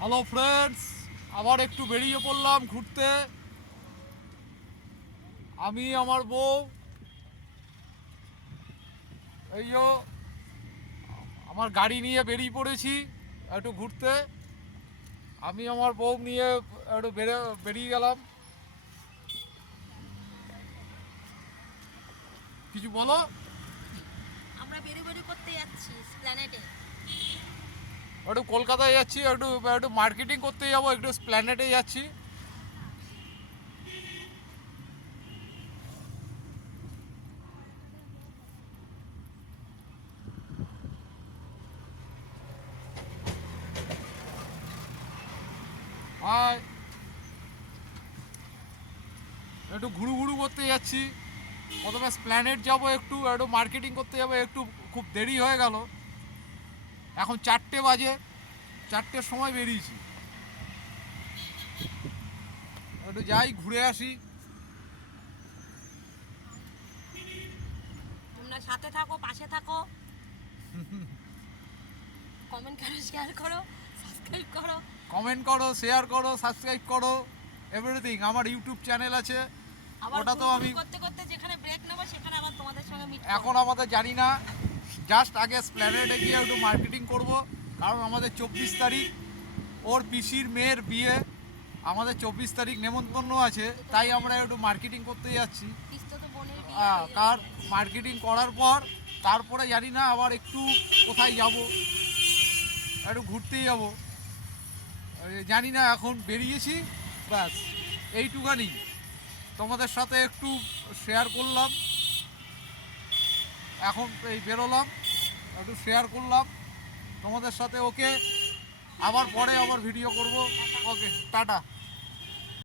Hello friends, আবার একটু বেরিয়ে পড়লাম ঘুরতে। আমি আমার বউ, এই যে আমার গাড়ি নিয়ে বেরিয়ে পড়েছি একটু ঘুরতে। আমি আমার বউ নিয়ে একটু বেরিয়ে গেলাম। কিছু বলো। আমরা বেরোবেরি করতে যাচ্ছি স্প্ল্যানেডে। একটু কলকাতায় যাচ্ছি, একটু একটু মার্কেটিং করতে যাবো, একটু স্প্ল্যানেটে যাচ্ছি। আর একটু ঘুরু ঘুরু করতে যাচ্ছি। প্রথমে স্প্ল্যানেট যাবো, একটু একটু মার্কেটিং করতে যাবো। একটু খুব দেরি হয়ে গেল, এখন 4টে বাজে। 4টের সময় বেরিয়েছি, একটু যাই ঘুরে আসি। তোমরা সাথে থাকো, পাশে থাকো, কমেন্ট করো, শেয়ার করো, সাবস্ক্রাইব করো। কমেন্ট করো, শেয়ার করো, সাবস্ক্রাইব করো, এভরিথিং। আমার ইউটিউব চ্যানেল আছে, আবার ওটা তো ঘুরঘুরি আমি করতে করতে যেখানে ব্রেক নেবো সেখানে আবার তোমাদের সঙ্গে মিট এখন আমাদের জানি না। জাস্ট আগে স্প্ল্যানেডে গিয়ে একটু মার্কেটিং করব, কারণ আমাদের 24 তারিখ ওর পিসির মেয়ের বিয়ে। আমাদের 24 তারিখ নেমন্তন্ন আছে, তাই আমরা একটু মার্কেটিং করতে যাচ্ছি। পিস্তত বোনের বিয়ে ওই কার জন্য। মার্কেটিং করার পর তারপরে জানি না আবার একটু কোথায় যাব, একটু ঘুরতেই যাব, জানি না। এখন বেরিয়েছি, ব্যাস এইটুখানি তোমাদের সাথে একটু শেয়ার করলাম। এখন এই বেরোলাম, একটু শেয়ার করলাম তোমাদের সাথে। ওকে, আবার পরে আবার ভিডিও করব। ওকে, টাটা।